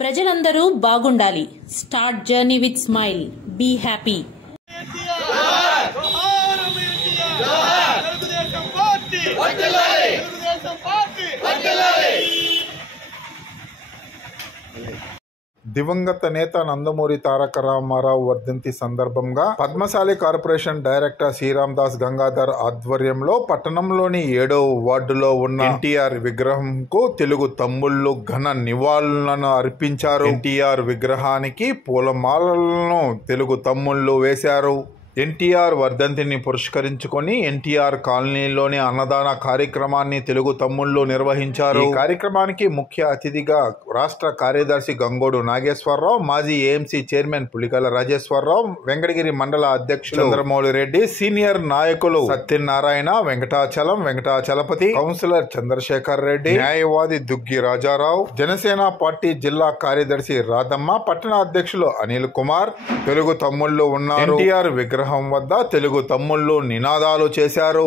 ప్రజలందరూ బాగుండాలి. Start journey with smile. Be happy. దివంగత నేత నందమూరి తారక రామారావు వర్ధంతి సందర్భంగా పద్మశాలి కార్పొరేషన్ డైరెక్టర్ శ్రీరామదాస్ గంగాధర్ ఆధ్వర్యంలో పట్టణంలోని 7వ వార్డులో ఉన్న ఎన్టీఆర్ విగ్రహంకు తెలుగు తమ్ముళ్లు ఘన నివాళులను అర్పించారు. ఎన్టీఆర్ విగ్రహానికి పూలమాలలను తెలుగు తమ్ముళ్లు వేశారు. ఎన్టీఆర్ వర్ధంతిని పురస్కరించుకొని ఎన్టీఆర్ కాలనీలోని అన్నదాన కార్యక్రమాన్ని తెలుగు తమ్ముళ్లు నిర్వహించారు. ఈ కార్యక్రమానికి ముఖ్య అతిథిగా రాష్ట్ర కార్యదర్శి గంగోడు నాగేశ్వరరావు, మాజీ ఏఎంసీ చైర్మన్ పులికల రాజేశ్వరరావు, వెంకటగిరి మండల అధ్యక్షులు చంద్రమౌళి రెడ్డి, సీనియర్ నాయకులు సత్యనారాయణ, వెంకటాచలపతి, కౌన్సిలర్ చంద్రశేఖర్ రెడ్డి, న్యాయవాది దుగ్గి రాజారావు, జనసేన పార్టీ జిల్లా కార్యదర్శి రాధమ్మ, పట్టణ అధ్యక్షులు అనిల్ కుమార్ తెలుగు తమ్ముళ్లు ఉన్నారు. ఎన్టీఆర్ విగ్రహం వద్ద తెలుగు తమ్ముళ్లు నినాదాలు చేశారు.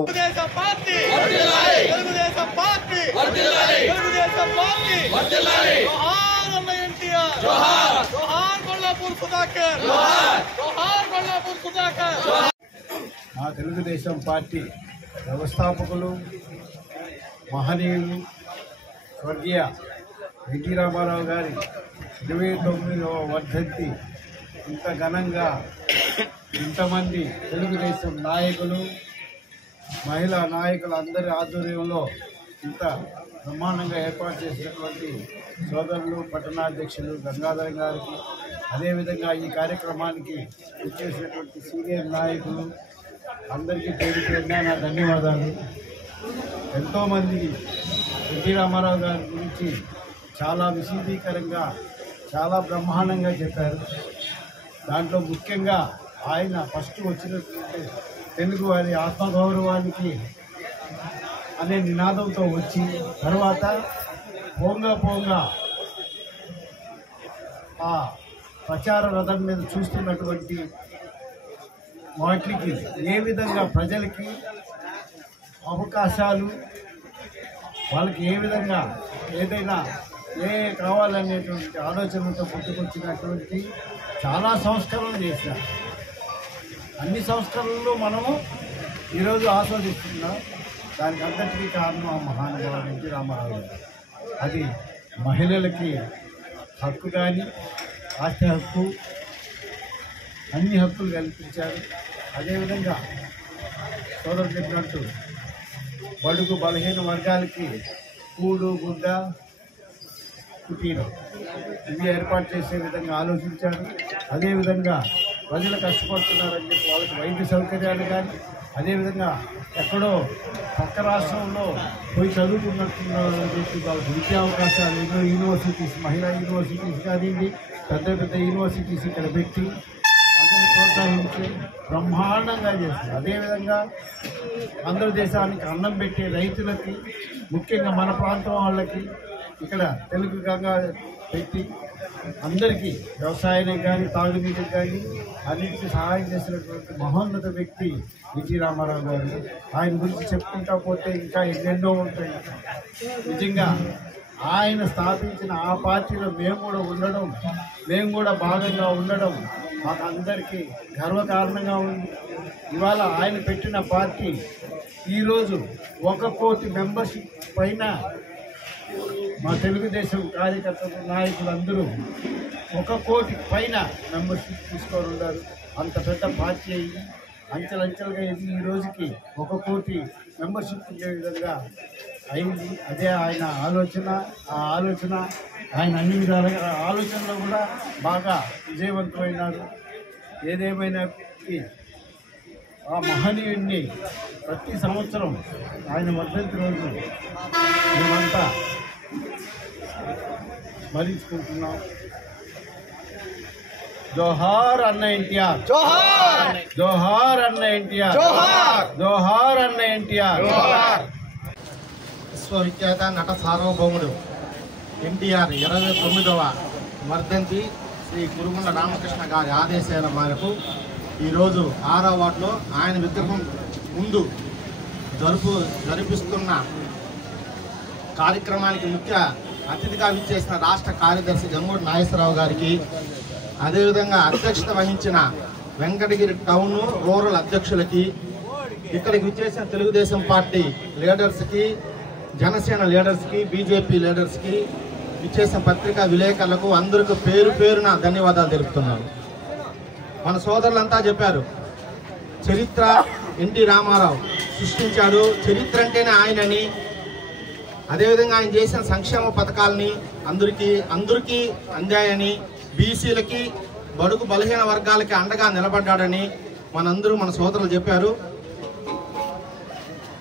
మా తెలుగుదేశం పార్టీ వ్యవస్థాపకులు మహనీయులు స్వర్గీయ ఎన్టీ రామారావు గారి 29వ వర్ధంతి ఇంత ఘనంగా ఇంతమంది తెలుగుదేశం నాయకులు, మహిళా నాయకులు అందరి ఆధ్వర్యంలో ఇంత బ్రహ్మాండంగా ఏర్పాటు చేసినటువంటి సోదరులు పట్టణాధ్యక్షులు గంగాధర్ గారికి, అదేవిధంగా ఈ కార్యక్రమానికి వచ్చేసినటువంటి సీనియర్ నాయకులు అందరికీ పేరు పేరున నా ధన్యవాదాలు. ఎంతోమంది ఎన్టీ రామారావు గారి గురించి చాలా విశదీకరంగా చాలా బ్రహ్మాండంగా చెప్పారు. దాంట్లో ముఖ్యంగా ఆయన ఫస్ట్ వచ్చినటువంటి తెలుగు వారి ఆత్మగౌరవానికి అనే నినాదంతో వచ్చి తర్వాత పోంగా ఆ ప్రచార రథం మీద చూస్తున్నటువంటి వాటికి ఏ విధంగా ప్రజలకి అవకాశాలు, వాళ్ళకి ఏ విధంగా ఏదైనా కావాలనేటువంటి ఆలోచనలతో పుట్టుకొచ్చినటువంటి చాలా సంస్కరణలు చేశారు. అన్ని సంస్కరణలు మనము ఈరోజు ఆస్వాదిస్తున్నాం. దానికి అంతటికీ కారణం ఆ మహానుభావుడు ఎన్టీ రామారావు గారు. అది మహిళలకి హక్కు కానీ, ఆస్తి హక్కు, అన్ని హక్కులు కల్పించారు. అదేవిధంగా సోదరుడు చెప్పినట్టు బడుగు బలహీన వర్గాలకి కూడు గుడ్డ కుటీరం ఇవి ఏర్పాటు చేసే విధంగా ఆలోచించారు. అదేవిధంగా ప్రజలు కష్టపడుతున్నారని చెప్పి వాళ్ళకి వైద్య సౌకర్యాలు కానీ, అదేవిధంగా ఎక్కడో పక్క రాష్ట్రంలో పోయి చదువుకున్నట్టున్నారని చెప్పి వాళ్ళకి విద్యా అవకాశాలు ఎన్నో యూనివర్సిటీస్, మహిళా యూనివర్సిటీస్ కానివ్వండి, పెద్ద పెద్ద యూనివర్సిటీస్ ఇక్కడ పెట్టి అందరినీ ప్రోత్సహించి బ్రహ్మాండంగా చేస్తారు. అదేవిధంగా ఆంధ్రదేశానికి అన్నం పెట్టే రైతులకి, ముఖ్యంగా మన ప్రాంతం వాళ్ళకి ఇక్కడ తెలుగు గంగా పెట్టి అందరికీ వ్యవసాయానికి కానీ, తాగునీటికి కానీ అన్నింటికి సహాయం చేసినటువంటి మహోన్నత వ్యక్తి ఎన్టీ రామారావు గారు. ఆయన గురించి చెప్పుకుంటా పోతే ఇంకా ఎన్నెన్నో ఉంటాయి. నిజంగా ఆయన స్థాపించిన ఆ పార్టీలో మేము కూడా భాగంగా ఉండడం మాకు అందరికీ గర్వకారణంగా ఉంది. ఇవాళ ఆయన పెట్టిన పార్టీ ఈరోజు 1 కోటి మెంబర్షిప్ పైన మా తెలుగుదేశం కార్యకర్తలు, నాయకులందరూ 1 కోటి పైన మెంబర్షిప్ తీసుకొని ఉన్నారు. అంత పెద్ద పార్టీ అయ్యి అంచెలంచెలుగా ఈ రోజుకి 1 కోటి మెంబర్షిప్ ఉండే విధంగా అయింది. అదే ఆయన ఆలోచన. ఆ ఆలోచన ఆయన అన్ని విధాలుగా ఆలోచనలో కూడా బాగా విజయవంతమైనారు. ఏదేమైనా ఆ మహనీయుడిని ప్రతి సంవత్సరం ఆయన వర్ధంతి రోజు మేమంతా స్మరించుకుంటున్నాం. జోహార్ అన్న ఎన్టీఆర్, జోహార్ అన్న ఎన్టీఆర్, జోహార్ అన్న ఎన్టీఆర్. విశ్వవిఖ్యాత నట సార్వభౌముడు ఎన్టీఆర్ 29వ వర్ధంతి శ్రీ కురుగుండ రామకృష్ణ గారి ఆదేశాల మేరకు ఈరోజు 6వ వార్డులో ఆయన విగ్రహం ముందు జరిపిస్తున్న కార్యక్రమానికి ముఖ్య అతిథిగా విచ్చేసిన రాష్ట్ర కార్యదర్శి గంగోటి నాగేశ్వరరావు గారికి, అదేవిధంగా అధ్యక్షత వహించిన వెంకటగిరి టౌన్ రూరల్ అధ్యక్షులకి, ఇక్కడికి విచ్చేసిన తెలుగుదేశం పార్టీ లీడర్స్కి, జనసేన లీడర్స్కి, బీజేపీ లీడర్స్కి, విచ్చేసిన పత్రికా విలేకరులకు అందరికీ పేరు పేరున ధన్యవాదాలు తెలుపుతున్నాను. మన సోదరులంతా చెప్పారు, చరిత్ర ఎన్టీ రామారావు సృష్టించాడు, చరిత్ర అంటేనే ఆయనని, అదేవిధంగా ఆయన చేసిన సంక్షేమ పథకాలని అందరికీ అందాయని, బీసీలకి బడుగు బలహీన వర్గాలకి అండగా నిలబడ్డాడని మన సోదరులు చెప్పారు.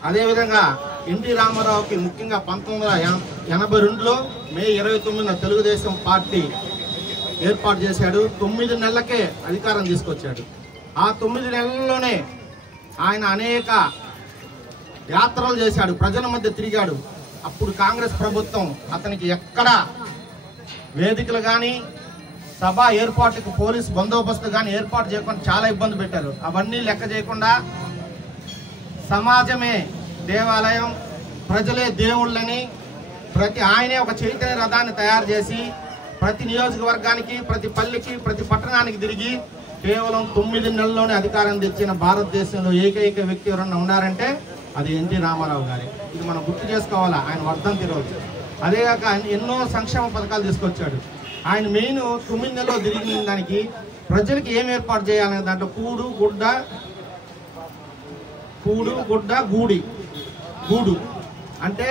అదేవిధంగా ఎన్టీ రామారావుకి ముఖ్యంగా 1982లో మే 29న తెలుగుదేశం పార్టీ ఏర్పాటు చేశాడు. 9 నెలలకే అధికారం తీసుకొచ్చాడు. ఆ 9 నెలల్లోనే ఆయన అనేక యాత్రలు చేశాడు, ప్రజల మధ్య తిరిగాడు. అప్పుడు కాంగ్రెస్ ప్రభుత్వం అతనికి ఎక్కడ వేదికలు కానీ సభ ఏర్పాటుకు పోలీసు బందోబస్తు కానీ ఏర్పాటు చేయకుండా చాలా ఇబ్బంది పెట్టారు. అవన్నీ లెక్క చేయకుండా సమాజమే దేవాలయం, ప్రజలే దేవుళ్ళని ఆయనే ఒక చైతన్య రథాన్ని తయారు చేసి ప్రతి నియోజకవర్గానికి, ప్రతి పల్లెకి, ప్రతి పట్టణానికి తిరిగి కేవలం 9 నెలల్లోనే అధికారం తెచ్చిన భారతదేశంలో ఏకైక వ్యక్తి ఎవరన్నా ఉన్నారంటే అది ఎన్టీ రామారావు గారే. ఇది మనం గుర్తు చేసుకోవాలా. ఆయన వర్ధంతి రోజు. అదేగాక ఆయన ఎన్నో సంక్షేమ పథకాలు తీసుకొచ్చాడు. ఆయన మెయిన్ 9 నెలల్లో తిరిగిన దానికి ప్రజలకి ఏం ఏర్పాటు చేయాలనే దాంట్లో కూడు గుడ్డ గూడు అంటే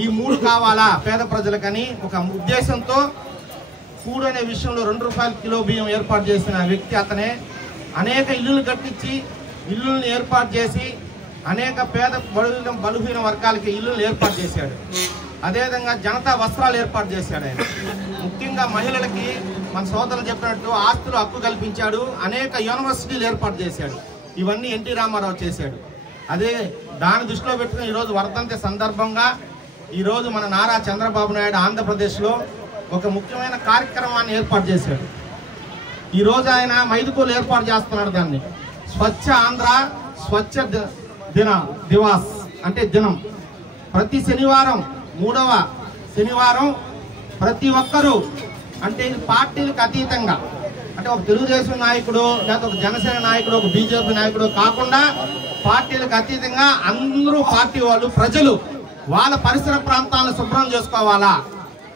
ఈ 3 కావాలా పేద ప్రజలకని ఒక ఉద్దేశంతో కూడు అనే విషయంలో 2 రూపాయల కిలో బియ్యం ఏర్పాటు చేసిన వ్యక్తి అతనే. అనేక ఇల్లులు కట్టించి ఇల్లులను ఏర్పాటు చేసి అనేక పేద బలహీన వర్గాలకి ఇల్లులను ఏర్పాటు చేశాడు. అదేవిధంగా జనతా వస్త్రాలు ఏర్పాటు చేశాడు ఆయన. ముఖ్యంగా మహిళలకి మన సోదరులు చెప్పినట్టు ఆస్తులు హక్కు కల్పించాడు. అనేక యూనివర్సిటీలు ఏర్పాటు చేశాడు. ఇవన్నీ ఎన్టీ రామారావు చేశాడు. అదే దాని దృష్టిలో పెట్టుకుని ఈరోజు వర్ధంతి సందర్భంగా ఈరోజు మన నారా చంద్రబాబు నాయుడు ఆంధ్రప్రదేశ్లో ఒక ముఖ్యమైన కార్యక్రమాన్ని ఏర్పాటు చేశాడు. ఈరోజు ఆయన మైదుకూలు ఏర్పాటు చేస్తున్నాడు. దాన్ని స్వచ్ఛ ఆంధ్ర స్వచ్ఛ దివాస్ అంటే దినం. ప్రతి శనివారం 3వ శనివారం ప్రతి ఒక్కరూ అంటే ఇది పార్టీలకు అతీతంగా అంటే ఒక తెలుగుదేశం నాయకుడు లేదా ఒక జనసేన నాయకుడు ఒక బీజేపీ నాయకుడు కాకుండా పార్టీలకు అతీతంగా అందరూ పార్టీ వాళ్ళు ప్రజలు వాళ్ళ పరిసర ప్రాంతాలను శుభ్రం చేసుకోవాలా,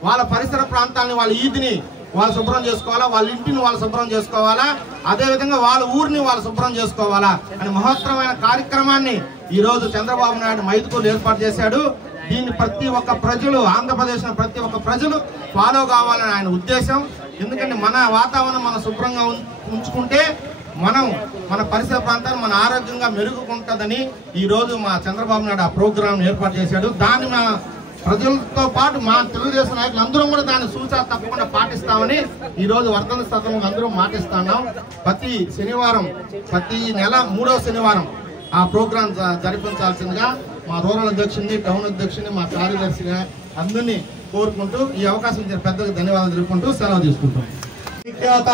వాళ్ళ పరిసర ప్రాంతాలని వాళ్ళ ఈదిని వాళ్ళు శుభ్రం చేసుకోవాలా, వాళ్ళ ఇంటిని వాళ్ళు శుభ్రం చేసుకోవాలా, అదేవిధంగా వాళ్ళ ఊరిని వాళ్ళు శుభ్రం చేసుకోవాలా అనే మహత్తరమైన కార్యక్రమాన్ని ఈరోజు చంద్రబాబు నాయుడు మైదుకూరు ఏర్పాటు చేశాడు. దీన్ని ప్రతి ఒక్క ప్రజలు ఆంధ్రప్రదేశ్ ప్రతి ఒక్క ప్రజలు ఫాలో కావాలని ఆయన ఉద్దేశం. ఎందుకంటే మన వాతావరణం మనం శుభ్రంగా ఉంచుకుంటే మన పరిసర ప్రాంతాలు మన ఆరోగ్యంగా మెరుగుకుంటుందని ఈరోజు మా చంద్రబాబు నాయుడు ఆ ప్రోగ్రాం ఏర్పాటు చేశాడు. దాన్ని మా ప్రజలతో పాటు మా తెలుగుదేశం నాయకులు అందరం కూడా దాన్ని సూచన తప్పకుండా పాటిస్తామని ఈరోజు వర్ధంతి సందర్భంగా అందరూ మాటిస్తున్నాం. ప్రతి శనివారం ప్రతి నెల 3వ శనివారం ఆ ప్రోగ్రాం జరిపించాల్సిందిగా మా రూరల్ అధ్యక్షుడిని, టౌన్ అధ్యక్షుడిని, మా కార్యదర్శిగా అందరినీ కోరుకుంటూ ఈ అవకాశం ఇచ్చిన పెద్దలకు ధన్యవాదాలు తెలుపుకుంటూ సెలవు తీసుకుంటాం. విఖ్యాత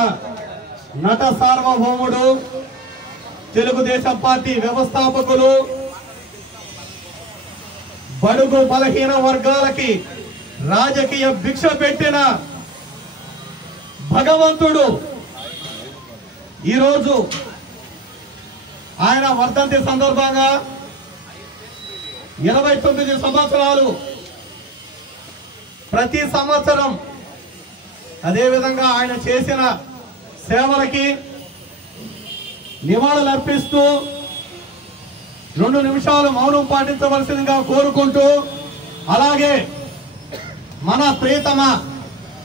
నట సార్వభౌముడు, తెలుగుదేశం పార్టీ వ్యవస్థాపకులు, బడుగు బలహీన వర్గాలకి రాజకీయ భిక్ష పెట్టిన భగవంతుడు ఈరోజు ఆయన వర్ధంతి సందర్భంగా 29 సంవత్సరాలు ప్రతి సంవత్సరం అదేవిధంగా ఆయన చేసిన సేవలకి నివాళులర్పిస్తూ 2 నిమిషాలు మౌనం పాటించవలసిందిగా కోరుకుంటూ, అలాగే మన ప్రియతమ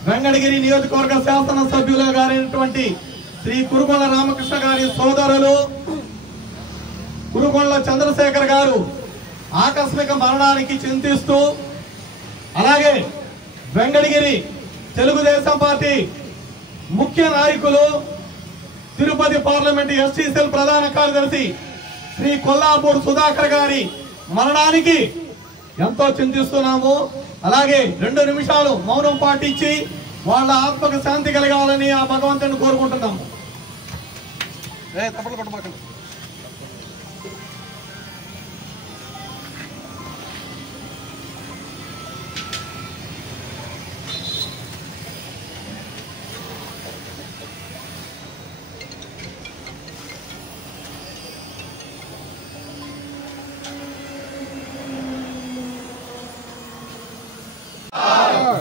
వెంకటగిరి నియోజకవర్గ శాసనసభ్యులు గారైనటువంటి శ్రీ కురుగొండ్ల రామకృష్ణ గారి సోదరులు కురుగొండ్ల చంద్రశేఖర్ గారు ఆకస్మిక మరణానికి చింతిస్తూ, అలాగే వెంకటగిరి తెలుగుదేశం పార్టీ ముఖ్య నాయకులు తిరుపతి పార్లమెంటు ఎస్టీ సెల్ ప్రధాన కార్యదర్శి శ్రీ కొల్లాపూర్ సుధాకర్ గారి మరణానికి ఎంతో చింతిస్తున్నాము. అలాగే 2 నిమిషాలు మౌనం పాటించి వాళ్ళ ఆత్మకు శాంతి కలగాలని ఆ భగవంతుని కోరుకుంటున్నాము.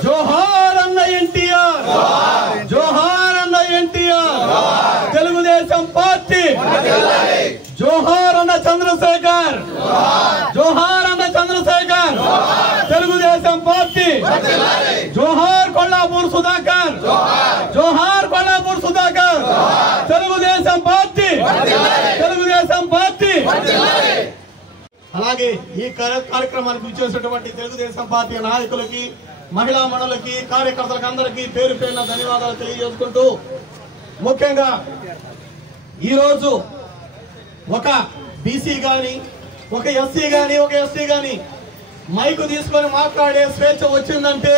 జోహార్ అన్న ఎన్టీఆర్, జోహార్ అన్న ఎన్టీఆర్, తెలుగుదేశం పార్టీ జోహార్ అన్న చంద్రశేఖర్, జోహార్ అన్న చంద్రశేఖర్, తెలుగుదేశం పార్టీ జోహార్ కొల్లాపూర్ సుధాకర్, జోహార్ కొల్లాపూర్ సుధాకర్, తెలుగుదేశం పార్టీ, తెలుగుదేశం పార్టీ. అలాగే ఈ కార్యక్రమానికి విచ్చేసినటువంటి తెలుగుదేశం పార్టీ నాయకులకి, మహిళా మండలికి, కార్యకర్తలకు అందరికీ పేరు పేరున ధన్యవాదాలు తెలియజేసుకుంటూ, ముఖ్యంగా ఈరోజు ఒక బీసీ గాని, ఒక ఎస్సీ గాని, ఒక ఎస్టీ గాని మైకు తీసుకొని మాట్లాడే స్వేచ్ఛ వచ్చిందంటే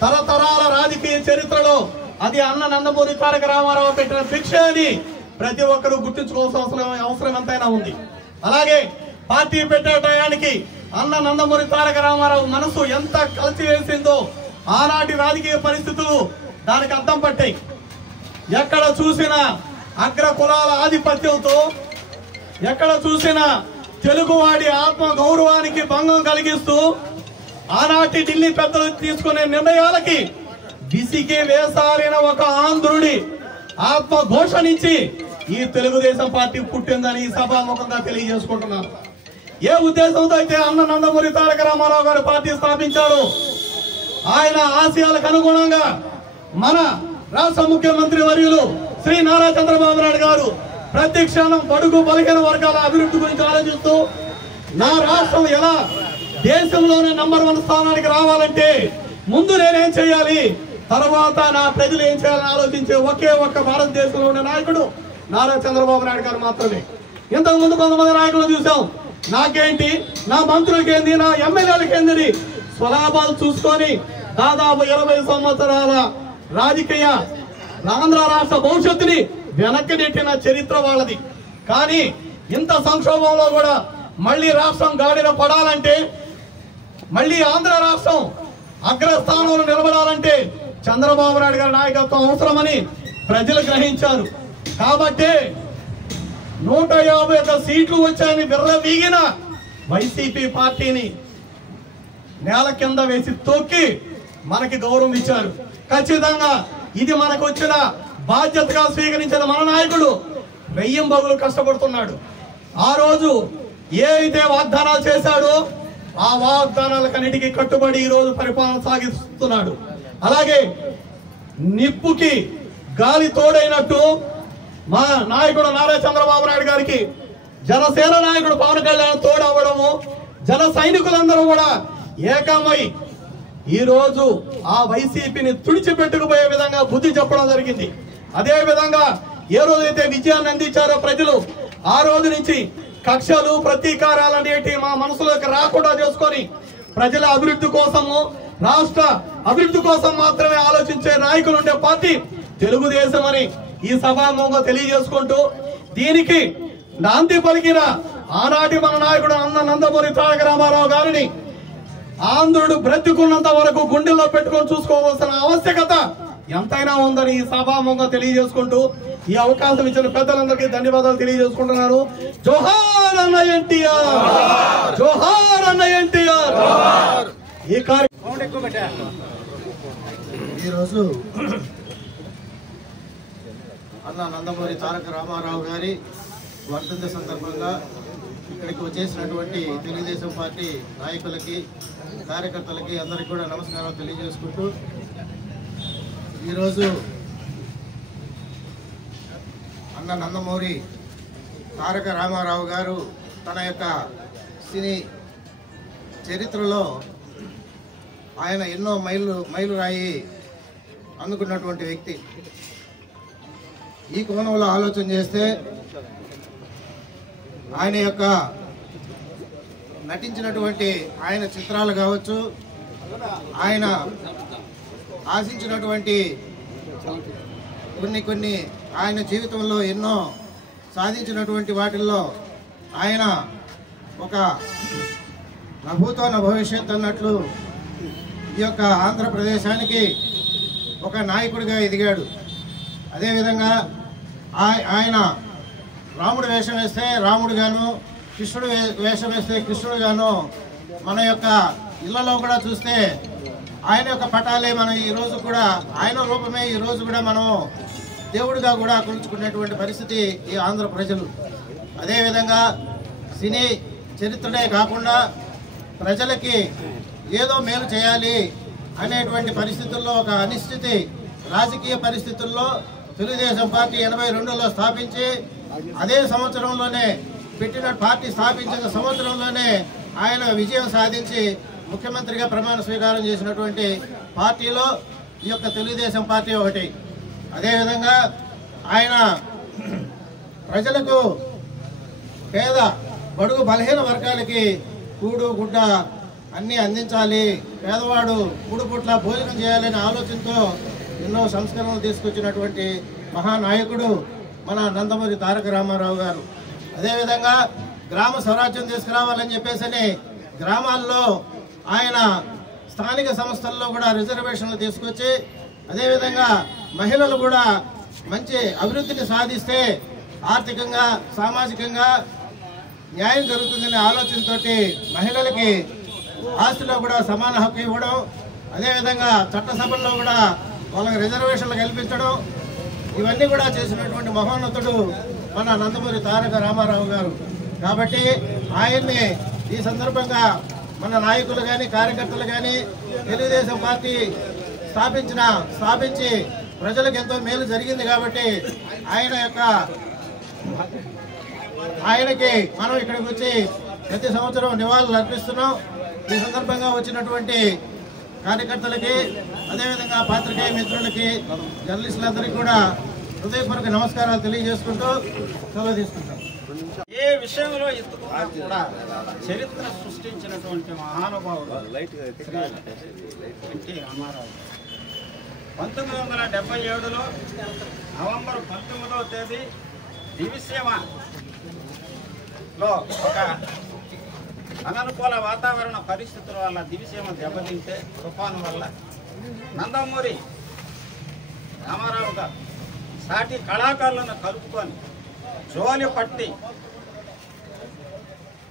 తరతరాల రాజకీయ చరిత్రలో అది అన్న నందమూరి తారక రామారావు పెట్టిన భిక్ష అని ప్రతి ఒక్కరూ గుర్తుంచుకోవాల్సిన అవసరం ఎంతైనా ఉంది. అలాగే పార్టీ పెట్టే టయానికి అన్న నందమూరి తారక రామారావు మనసు ఎంత కలిసివేసిందో ఆనాటి రాజకీయ పరిస్థితులు దానికి అర్థం పట్టాయి. ఎక్కడ చూసినా అగ్ర కులాల ఆధిపత్యంతో, ఎక్కడ చూసినా తెలుగువాడి ఆత్మ గౌరవానికి భంగం కలిగిస్తూ ఆనాటి ఢిల్లీ పెద్దలు తీసుకునే నిర్ణయాలకి విసిగి వేసారిన ఒక ఆంధ్రుడి ఆత్మ ఘోషణించి ఈ తెలుగుదేశం పార్టీ పుట్టిందని సభాముఖంగా తెలియజేసుకుంటున్నారు. ఏ ఉద్దేశంతో అయితే అన్న నందమూరి తారక రామారావు గారు పార్టీ స్థాపించారు, ఆయన ఆశయాలకు అనుగుణంగా మన రాష్ట్ర ముఖ్యమంత్రి వర్యులు శ్రీ నారా చంద్రబాబు నాయుడు గారు ప్రతి క్షణం బడుగు బలహీన వర్గాల అభివృద్ధి గురించి ఆలోచిస్తూ నా రాష్ట్రం ఎలా దేశంలోనే నంబర్ 1 స్థానానికి రావాలంటే ముందు నేనేం చేయాలి, తర్వాత నా ప్రజలు ఏం చేయాలని ఆలోచించే ఒకే ఒక్క భారతదేశంలో ఉన్న నాయకుడు నారా చంద్రబాబు నాయుడు గారు మాత్రమే. ఇంతకు ముందు కొంతమంది నాయకులు చూసాం, నాకేంటి, నా మంత్రులకేంది, నా ఎమ్మెల్యేలకేంది స్వలాభాలు చూసుకొని దాదాపు 20 సంవత్సరాల రాజకీయ ఆంధ్ర రాష్ట్ర భవిష్యత్తుని వెనక్కి నెట్టిన చరిత్ర వాళ్ళది. కానీ ఇంత సంక్షోభంలో కూడా మళ్ళీ రాష్ట్రం గాడిన పడాలంటే, మళ్ళీ ఆంధ్ర రాష్ట్రం అగ్రస్థానంలో నిలబడాలంటే చంద్రబాబు నాయుడు గారి నాయకత్వం అవసరమని ప్రజలు గ్రహించారు. కాబట్టి 151 సీట్లు వచ్చాయని విర్రవీగిన వైసీపీ పార్టీని నేల కింద వేసి తొక్కి మనకి గౌరవం ఇచ్చారు. ఖచ్చితంగా ఇది మనకు వచ్చిన బాధ్యతగా స్వీకరించిన మన నాయకుడు వెయ్యింబగులు కష్టపడుతున్నాడు. ఆ రోజు ఏ అయితే వాగ్దానాలు చేశాడో ఆ వాగ్దానాలకన్నిటికీ కట్టుబడి ఈ రోజు పరిపాలన సాగిస్తున్నాడు. అలాగే నిప్పుకి గాలి తోడైనట్టు మా నాయకుడు నారా చంద్రబాబు నాయుడు గారికి జనసేన నాయకుడు పవన్ కళ్యాణ్ తోడవడము, జన సైనికులందరూ కూడా ఏకమై ఈ రోజు ఆ వైసీపీని తుడిచిపెట్టుకుపోయే విధంగా బుద్ధి చెప్పడం జరిగింది. అదే విధంగా ఏ రోజైతే విజయాన్ని అందించారో ప్రజలు, ఆ రోజు నుంచి కక్షలు ప్రతీకారాలు అనేటి మా మనసులోకి రాకుండా చేసుకొని ప్రజల అభివృద్ధి కోసము, రాష్ట్ర అభివృద్ధి కోసం మాత్రమే ఆలోచించే నాయకులు ఉండే పార్టీ తెలుగుదేశం అని ఈ సభాముఖంగా తెలియజేసుకుంటూ, దీనికి నాంది పలికిన ఆనాటి మన నాయకుడు అన్న నందమూరి తారక రామారావు గారిని ఆంధ్రుడు బ్రతికున్నంత వరకు గుండెల్లో పెట్టుకొని చూసుకోవాల్సిన ఆవశ్యకత ఎంతైనా ఉందని ఈ సభాముఖంగా తెలియజేసుకుంటూ ఈ అవకాశం ఇచ్చిన పెద్దలందరికీ ధన్యవాదాలు తెలియజేసుకుంటున్నాను. జోహార్ అన్న ఎన్టీఆర్, జోహార్ అన్న ఎన్టీఆర్. ఈ ఈరోజు అన్న నందమూరి తారక రామారావు గారి వర్ధంతి సందర్భంగా ఇక్కడికి వచ్చేసినటువంటి తెలుగుదేశం పార్టీ నాయకులకి, కార్యకర్తలకి అందరికీ కూడా నమస్కారాలు తెలియజేసుకుంటూ, ఈరోజు అన్న నందమూరి తారక రామారావు గారు తన యొక్క సినీ చరిత్రలో ఆయన ఎన్నో మైలురాయి అందుకున్నటువంటి వ్యక్తి. ఈ కోణంలో ఆలోచన చేస్తే ఆయన యొక్క నటించినటువంటి ఆయన చిత్రాలు కావచ్చు, ఆయన ఆశించినటువంటి కొన్ని ఆయన జీవితంలో ఎన్నో సాధించినటువంటి వాటిల్లో ఆయన ఒక నభూతో న భవిష్యత్ అన్నట్లు ఈ యొక్క ఆంధ్రప్రదేశానికి ఒక నాయకుడిగా ఎదిగాడు. అదేవిధంగా ఆయన రాముడు వేషం వేస్తే రాముడుగాను, కృష్ణుడు వేషం వేస్తే కృష్ణుడుగాను, మన యొక్క ఇళ్లలో కూడా చూస్తే ఆయన యొక్క పటాలే మనం ఈరోజు కూడా ఆయన రూపమే ఈరోజు కూడా మనం దేవుడిగా కూడా కొలుచుకునేటువంటి పరిస్థితి ఈ ఆంధ్ర ప్రజలు. అదేవిధంగా సినీ చరిత్రనే కాకుండా ప్రజలకి ఏదో మేలు చేయాలి అనేటువంటి పరిస్థితుల్లో ఒక అనిశ్చితి రాజకీయ పరిస్థితుల్లో తెలుగుదేశం పార్టీ 82లో స్థాపించి అదే సంవత్సరంలోనే పెట్టిన పార్టీ స్థాపించిన సంవత్సరంలోనే ఆయన విజయం సాధించి ముఖ్యమంత్రిగా ప్రమాణ స్వీకారం చేసినటువంటి పార్టీలో ఈ యొక్క తెలుగుదేశం పార్టీ ఒకటి. అదేవిధంగా ఆయన ప్రజలకు పేద బడుగు బలహీన వర్గాలకి కూడు గుడ్డ అన్నీ అందించాలి, పేదవాడు మూడు పూట్ల భోజనం చేయాలనే ఆలోచనతో ఎన్నో సంస్కరణలు తీసుకొచ్చినటువంటి మహానాయకుడు మన నందమూరి తారక రామారావు గారు. అదేవిధంగా గ్రామ స్వరాజ్యం తీసుకురావాలని చెప్పేసి గ్రామాల్లో ఆయన స్థానిక సంస్థల్లో కూడా రిజర్వేషన్లు తీసుకొచ్చి అదేవిధంగా మహిళలు కూడా మంచి అభివృద్ధిని సాధిస్తే ఆర్థికంగా సామాజికంగా న్యాయం జరుగుతుందనే ఆలోచనతో మహిళలకి ఆస్తిలో కూడా సమాన హక్కు ఇవ్వడం, అదేవిధంగా చట్టసభల్లో కూడా వాళ్ళకి రిజర్వేషన్లు కల్పించడం, ఇవన్నీ కూడా చేసినటువంటి మహోన్నతుడు మన నందమూరి తారక రామారావు గారు. కాబట్టి ఆయన్ని ఈ సందర్భంగా మన నాయకులు కానీ కార్యకర్తలు కానీ తెలుగుదేశం పార్టీ స్థాపించి ప్రజలకు ఎంతో మేలు జరిగింది కాబట్టి ఆయనకి మనం ఇక్కడికి వచ్చి ప్రతి సంవత్సరం నివాళులు అర్పిస్తున్నాం. ఈ సందర్భంగా వచ్చినటువంటి కార్యకర్తలకి అదేవిధంగా పాత్రికేయ మిత్రులకి జర్నలిస్టులందరికీ కూడా హృదయపూర్వక నమస్కారాలు తెలియజేసుకుంటూ సెలవు తీసుకుంటాం. ఏ విషయంలో ఎత్తుకున్నా కూడా చరిత్ర సృష్టించినటువంటి మహానుభావుడు ఎన్టీ రామారావు 1977లో నవంబర్ 19వ తేదీ దివిసీమలో ఒక అననుకూల వాతావరణ పరిస్థితుల వల్ల దివిసీమ దెబ్బతింటే తుఫాను వల్ల నందమూరి రామారావు గారు సాటి కళాకారులను కలుపుకొని జోలి పట్టి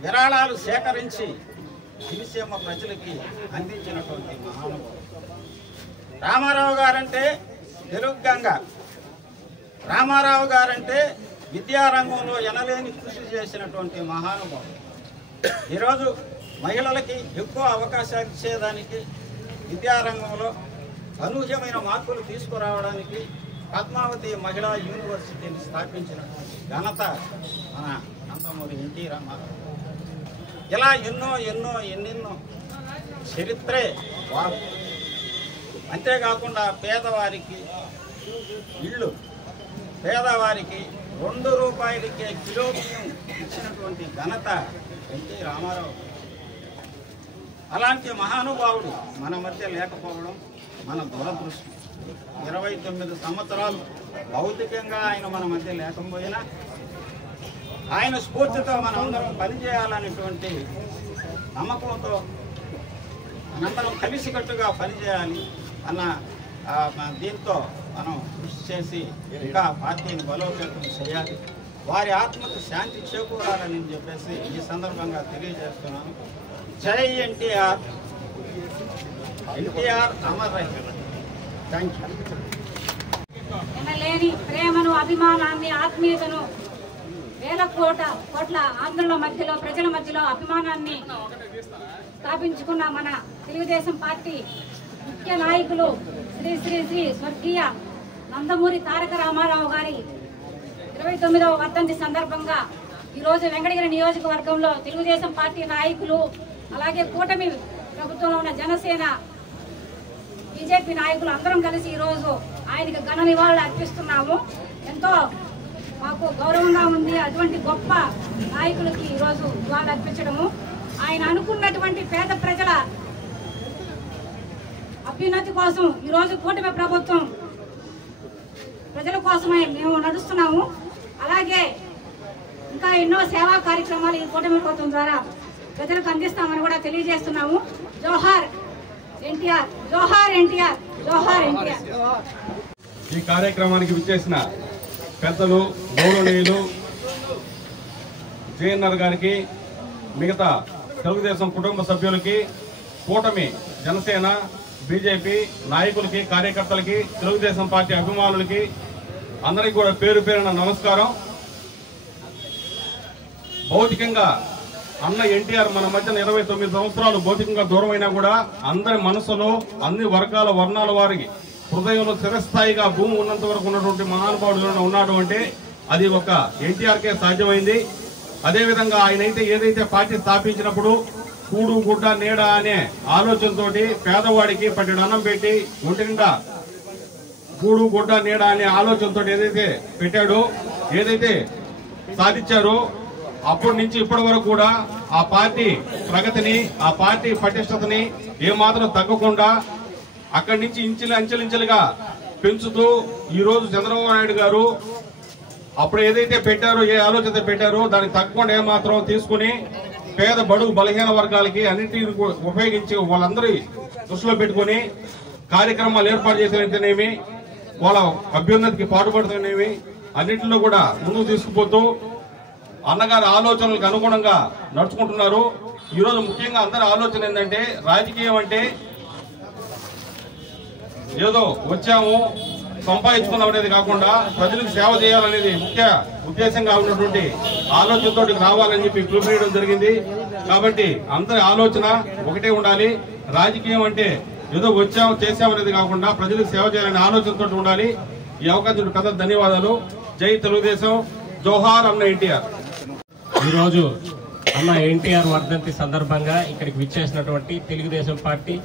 విరాళాలు సేకరించి దివిసీమ ప్రజలకి అందించినటువంటి మహానుభావుడు రామారావు గారంటే తెలుగు గంగ. రామారావు గారంటే విద్యారంగంలో ఎనలేని కృషి చేసినటువంటి మహానుభావుడు. ఈరోజు మహిళలకి ఎక్కువ అవకాశాలు ఇచ్చేదానికి విద్యారంగంలో అనూహ్యమైన మార్పులు తీసుకురావడానికి పద్మావతి మహిళా యూనివర్సిటీని స్థాపించినటువంటి ఘనత మన నందమూరి ఎన్టీ రామారావు. ఇలా ఎన్నెన్నో చరిత్రే వారు. అంతేకాకుండా పేదవారికి ఇళ్ళు, పేదవారికి 2 రూపాయలకే కిలో బియ్యం ఇచ్చినటువంటి ఘనత ఎన్టీ రామారావు. అలాంటి మహానుభావుడు మన మధ్య లేకపోవడం మన దురదృష్టం. 29 సంవత్సరాలు భౌతికంగా ఆయన మన మధ్య లేకపోయినా ఆయన స్ఫూర్తితో మనందరం పనిచేయాలనేటువంటి నమ్మకంతో మనందరం కలిసికట్టుగా పనిచేయాలి అన్న దీంతో మనం కృషి చేసి ఇంకా పార్టీని బలోపేతం చేయాలి. వారి ఆత్మకు శాంతి చేకూరాలని చెప్పేసి ఈ సందర్భంగా తెలియజేస్తున్నాను. జై ఎన్టీఆర్. ఎన్టీఆర్ అమర్ రహే. Thank you. ఎనలేని ప్రేమను, అభిమానాన్ని, ఆత్మీయతను వేల కోట్ల ఆంధ్రుల మధ్యలో, ప్రజల మధ్యలో అభిమానాన్ని స్థాపించుకున్న మన తెలుగుదేశం పార్టీ ముఖ్య నాయకులు శ్రీ శ్రీ శ్రీ స్వర్గీయ నందమూరి తారక రామారావు గారి 29వ వర్ధంతి సందర్భంగా ఈరోజు వెంకటగిరి నియోజకవర్గంలో తెలుగుదేశం పార్టీ నాయకులు, అలాగే కూటమి ప్రభుత్వంలో ఉన్న జనసేన, బీజేపీ నాయకులు అందరం కలిసి ఈరోజు ఆయనకు ఘన నివాళులు అర్పిస్తున్నాము. ఎంతో మాకు గౌరవంగా ఉంది. అటువంటి గొప్ప నాయకులకి ఈరోజు నివాళులు అర్పించడము, ఆయన అనుకున్నటువంటి పేద ప్రజల అభ్యున్నతి కోసం ఈరోజు కూటమి ప్రభుత్వం ప్రజల కోసమే మేము నడుస్తున్నాము. అలాగే ఇంకా ఎన్నో సేవా కార్యక్రమాలు ఈ కూటమి ప్రభుత్వం ద్వారా ప్రజలకు అందిస్తామని కూడా తెలియజేస్తున్నాము. జోహార్ ఎన్టీఆర్, జోహార్ ఎన్టీఆర్, జోహార్ ఎన్టీఆర్. ఈ కార్యక్రమానికి విచ్చేసిన పెద్దలు, గౌరవనీయులు జేఎన్ఆర్ గారికి, మిగతా తెలుగుదేశం కుటుంబ సభ్యులకి, కూటమి జనసేన బీజేపీ నాయకులకి, కార్యకర్తలకి, తెలుగుదేశం పార్టీ అభిమానులకి అందరికీ కూడా పేరు పేరున నమస్కారం. భౌతికంగా అన్న ఎన్టీఆర్ మన మధ్యన 29 సంవత్సరాలు భౌతికంగా దూరమైనా కూడా అందరి మనసులో, అన్ని వర్గాల వర్ణాల వారికి హృదయంలో చిరస్థాయిగా భూమి ఉన్నంత వరకు ఉన్నటువంటి మహానుభావుడు ఉన్నాడు అంటే అది ఒక ఎన్టీఆర్కే సాధ్యమైంది. అదేవిధంగా ఆయనైతే ఏదైతే పార్టీ స్థాపించినప్పుడు కూడు గుడ్డ నీడ అనే ఆలోచనతోటి పేదవాడికి పట్టెడు అన్నం పెట్టి ఒంటి నిండా కూడు గుడ్డ నీడ అనే ఆలోచనతో ఏదైతే పెట్టాడో, ఏదైతే సాధించారో అప్పటి నుంచి ఇప్పటి వరకు కూడా ఆ పార్టీ ప్రగతిని, ఆ పార్టీ పటిష్టతని ఏమాత్రం తగ్గకుండా అక్కడి నుంచి అంచెలించెలుగా పెంచుతూ ఈ రోజు చంద్రబాబు నాయుడు గారు అప్పుడు ఏదైతే పెట్టారో, ఏ ఆలోచన పెట్టారో దానికి తగ్గకుండా ఏమాత్రం తీసుకుని పేద బడుగు బలహీన వర్గాలకి అన్నింటినీ ఉపయోగించి వాళ్ళందరి దృష్టిలో పెట్టుకుని కార్యక్రమాలు ఏర్పాటు చేసినట్టేనేమి, వాళ్ళ అభ్యున్నతికి పాటుపడుతున్నవి అన్నింటిలో కూడా ముందుకు తీసుకుపోతూ అన్నగారి ఆలోచనలకు అనుగుణంగా నడుచుకుంటున్నారు. ఈరోజు ముఖ్యంగా అందరి ఆలోచన ఏంటంటే రాజకీయం అంటే ఏదో వచ్చాము సంపాదించుకున్నాం అనేది కాకుండా ప్రజలకు సేవ చేయాలనేది ముఖ్య ఉద్దేశంగా ఉన్నటువంటి ఆలోచనతో రావాలని చెప్పి పిలుపునియడం జరిగింది. కాబట్టి అందరి ఆలోచన ఒకటే ఉండాలి. రాజకీయం అంటే ఏదో వచ్చాము చేసామనేది కాకుండా ప్రజలకు సేవ చేయాలనే ఆలోచనతో ఉండాలి. ఈ అవకాశం పెద్ద ధన్యవాదాలు. జై తెలుగుదేశం, జోహార్ అన్న ఎన్టీఆర్. ఈరోజు అన్న ఎన్టీఆర్ వర్ధంతి సందర్భంగా ఇక్కడికి విచ్చేసినటువంటి తెలుగుదేశం పార్టీ,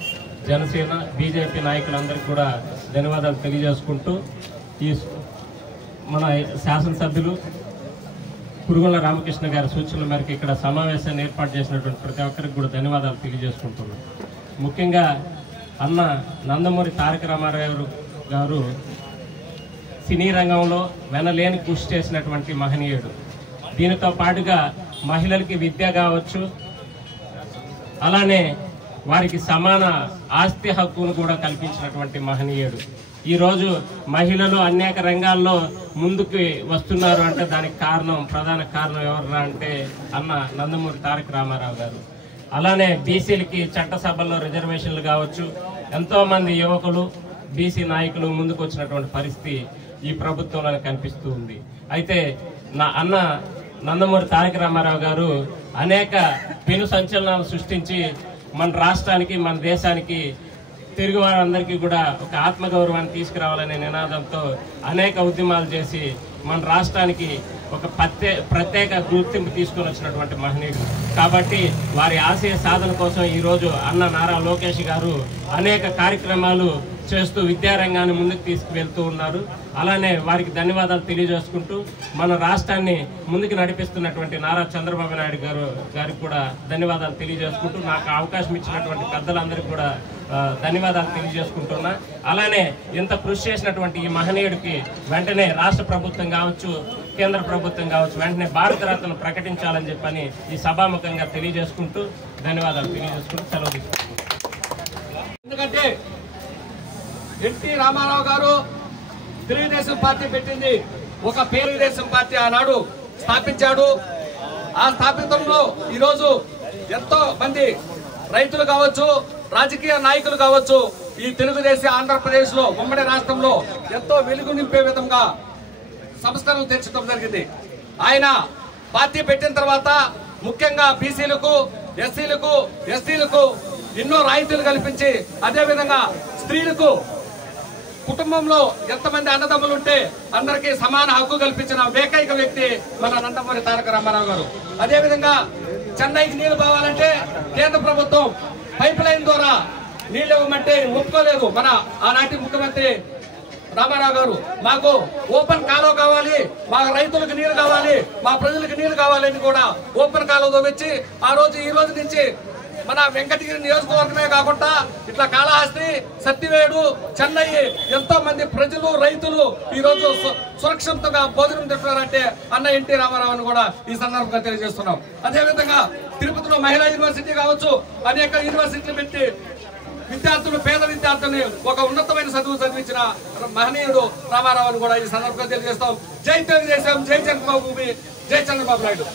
జనసేన, బీజేపీ నాయకులందరికీ కూడా ధన్యవాదాలు తెలియజేసుకుంటూ ఈ మన శాసనసభ్యులు కురుగుల రామకృష్ణ గారి సూచనల మేరకు ఇక్కడ సమావేశాన్ని ఏర్పాటు చేసినటువంటి ప్రతి ఒక్కరికి కూడా ధన్యవాదాలు తెలియజేసుకుంటున్నాం. ముఖ్యంగా అన్న నందమూరి తారక రామారావు గారు సినీ రంగంలో వెనలేని కృషి చేసినటువంటి మహనీయుడు. దీనితో పాటుగా మహిళలకి విద్య కావచ్చు, అలానే వారికి సమాన ఆస్తి హక్కును కూడా కల్పించినటువంటి మహనీయుడు. ఈరోజు మహిళలు అనేక రంగాల్లో ముందుకు వస్తున్నారు అంటే దానికి ప్రధాన కారణం ఎవరు అంటే అన్న నందమూరి తారక రామారావు గారు. అలానే బీసీలకి చట్టసభల్లో రిజర్వేషన్లు కావచ్చు, ఎంతో మంది యువకులు, బీసీ నాయకులు ముందుకు వచ్చినటువంటి పరిస్థితి ఈ ప్రభుత్వంలో కనిపిస్తూ ఉంది. అయితే అన్న నందమూరి తారక రామారావు గారు అనేక పెను సంచలనాలు సృష్టించి మన రాష్ట్రానికి, మన దేశానికి, తెలుగు వారందరికీ కూడా ఒక ఆత్మగౌరవాన్ని తీసుకురావాలనే నినాదంతో అనేక ఉద్యమాలు చేసి మన రాష్ట్రానికి ఒక ప్రత్యేక గుర్తింపు తీసుకొని వచ్చినటువంటి మహనీయుడు. కాబట్టి వారి ఆశయ సాధన కోసం ఈరోజు అన్న నారా లోకేష్ గారు అనేక కార్యక్రమాలు చేస్తూ విద్యారంగాన్ని ముందుకు తీసుకువెళ్తూ ఉన్నారు. అలానే వారికి ధన్యవాదాలు తెలియజేసుకుంటూ మన రాష్ట్రాన్ని ముందుకు నడిపిస్తున్నటువంటి నారా చంద్రబాబు నాయుడు గారికి కూడా ధన్యవాదాలు తెలియజేసుకుంటూ నాకు అవకాశం ఇచ్చినటువంటి పెద్దలందరికీ కూడా ధన్యవాదాలు తెలియజేసుకుంటున్నా. అలానే ఇంత కృషి చేసినటువంటి ఈ మహనీయుడికి వెంటనే రాష్ట్ర ప్రభుత్వం కావచ్చు, కేంద్ర ప్రభుత్వం కావచ్చు వెంటనే భారతరత్న ప్రకటించాలని చెప్పని ఈ సభాముఖంగా తెలియజేసుకుంటూ ధన్యవాదాలు తెలియజేసుకుంటూ సెలవు తీసుకుంటున్నాను. ఎందుకంటే ఎన్టీ రామారావు గారు తెలుగుదేశం పార్టీ పెట్టింది ఒక తెలుగుదేశం పార్టీ ఆనాడు స్థాపించాడు. ఆ స్థాపించడంలో ఈరోజు ఎంతో మంది రైతులు కావచ్చు, రాజకీయ నాయకులు కావచ్చు, ఈ తెలుగుదేశం ఆంధ్రప్రదేశ్ లో ఉమ్మడి రాష్ట్రంలో ఎంతో వెలుగు నింపే విధంగా సంస్కరణలు తెచ్చడం జరిగింది. ఆయన పార్టీ పెట్టిన తర్వాత ముఖ్యంగా బీసీలకు, ఎస్సీలకు, ఎస్టీలకు ఎన్నో రాయితీలు కల్పించి, అదేవిధంగా స్త్రీలకు కుటుంబంలో ఎంతమంది అన్నదమ్ములు ఉంటే అందరికీ సమాన హక్కు కల్పించిన ఏకైక వ్యక్తి మన నందమూరి తారక రామారావు గారు. అదేవిధంగా చెన్నైకి నీళ్లు పోవాలంటే కేంద్ర ప్రభుత్వం పైప్ లైన్ ద్వారా నీళ్లు ఇవ్వమంటే ఒప్పుకోలేదు మన ఆనాటి ముఖ్యమంత్రి రామారావు గారు. మాకు ఓపెన్ కాలువ కావాలి, మా రైతులకు నీళ్లు కావాలి, మా ప్రజలకు నీళ్లు కావాలని కూడా ఓపెన్ కాలువ తవ్వించి ఆ రోజు ఈ రోజు నుంచి మన వెంకటగిరి నియోజకవర్గమే కాకుండా ఇట్లా కాళహస్తి, సత్తివేడు, చెన్నై ఎంతో మంది ప్రజలు, రైతులు ఈ రోజు సురక్షితంగా భోజనం తింటున్నారంటే అన్న ఎన్టీ రామారావు కూడా ఈ సందర్భంగా తెలియజేస్తున్నాం. అదేవిధంగా తిరుపతిలో మహిళా యూనివర్సిటీ కావచ్చు, అనేక యూనివర్సిటీలు పెట్టి విద్యార్థులు, పేద విద్యార్థుల్ని ఒక ఉన్నతమైన చదువు చదివించిన మహనీయుడు రామారావు కూడా ఈ సందర్భంగా తెలియజేస్తాం. జై తెలుగుదేశం, జై చంద్రబాబు, జై చంద్రబాబు నాయుడు.